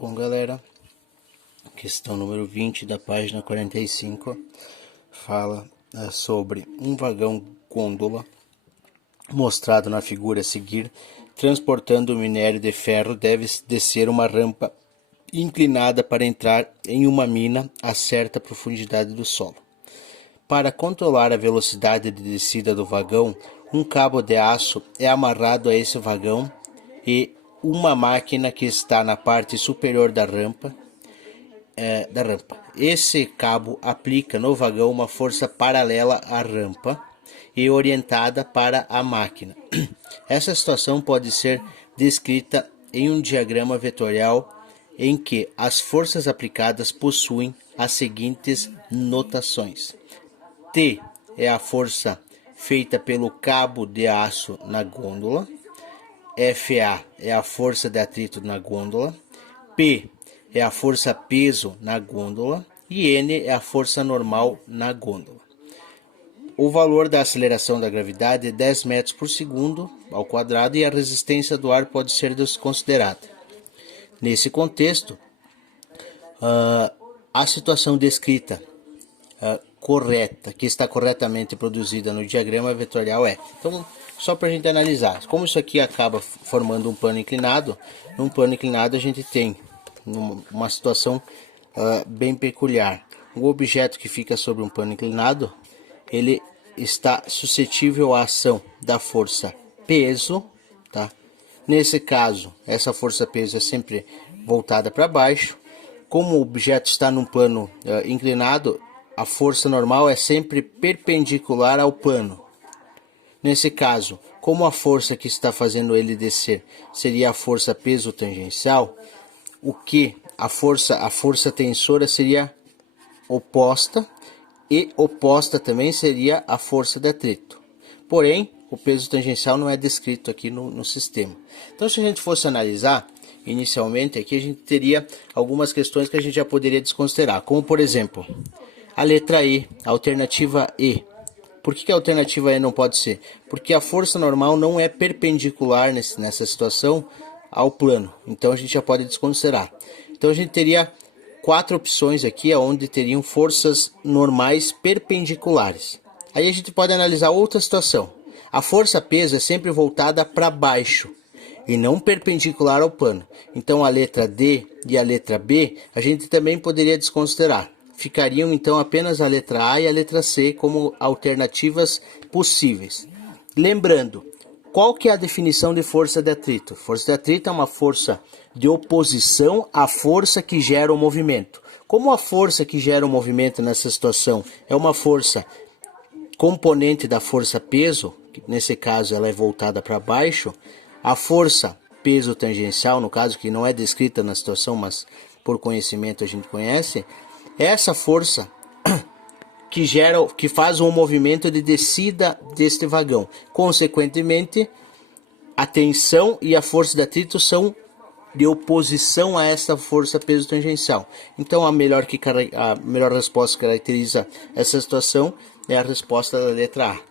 Bom, galera, questão número 20 da página 45 fala sobre um vagão gôndola mostrado na figura a seguir, transportando o minério de ferro, deve descer uma rampa inclinada para entrar em uma mina a certa profundidade do solo. Para controlar a velocidade de descida do vagão, um cabo de aço é amarrado a esse vagão e uma máquina que está na parte superior da rampa. Esse cabo aplica no vagão uma força paralela à rampa e orientada para a máquina. Essa situação pode ser descrita em um diagrama vetorial em que as forças aplicadas possuem as seguintes notações. T é a força feita pelo cabo de aço na gôndola. FA é a força de atrito na gôndola. P é a força peso na gôndola. E N é a força normal na gôndola. O valor da aceleração da gravidade é 10 metros por segundo ao quadrado e a resistência do ar pode ser desconsiderada. Nesse contexto, a situação descrita correta, que está corretamente produzida no diagrama vetorial é. Então, só para a gente analisar, como isso aqui acaba formando um plano inclinado, num plano inclinado a gente tem uma situação bem peculiar. O objeto que fica sobre um plano inclinado, ele está suscetível à ação da força peso, tá? Nesse caso, essa força peso é sempre voltada para baixo. Como o objeto está num plano inclinado, a força normal é sempre perpendicular ao plano. Nesse caso, como a força que está fazendo ele descer seria a força peso tangencial, a força tensora seria oposta, e oposta também seria a força de atrito. Porém, o peso tangencial não é descrito aqui no sistema. Então, se a gente fosse analisar, inicialmente aqui a gente teria algumas questões que a gente já poderia desconsiderar, como por exemplo, a letra E, a alternativa E. Por que a alternativa E não pode ser? Porque a força normal não é perpendicular nessa situação ao plano. Então a gente já pode desconsiderar. Então a gente teria 4 opções aqui, onde teriam forças normais perpendiculares. Aí a gente pode analisar outra situação. A força peso é sempre voltada para baixo e não perpendicular ao plano. Então a letra D e a letra B a gente também poderia desconsiderar. Ficariam então apenas a letra A e a letra C como alternativas possíveis. Lembrando, qual que é a definição de força de atrito? Força de atrito é uma força de oposição à força que gera o movimento. Como a força que gera o movimento nessa situação é uma força componente da força peso, que nesse caso ela é voltada para baixo, a força peso tangencial, no caso que não é descrita na situação, mas por conhecimento a gente conhece, essa força que faz um movimento de descida deste vagão. Consequentemente, a tensão e a força de atrito são de oposição a essa força peso tangencial. Então a melhor resposta que caracteriza essa situação é a resposta da letra A.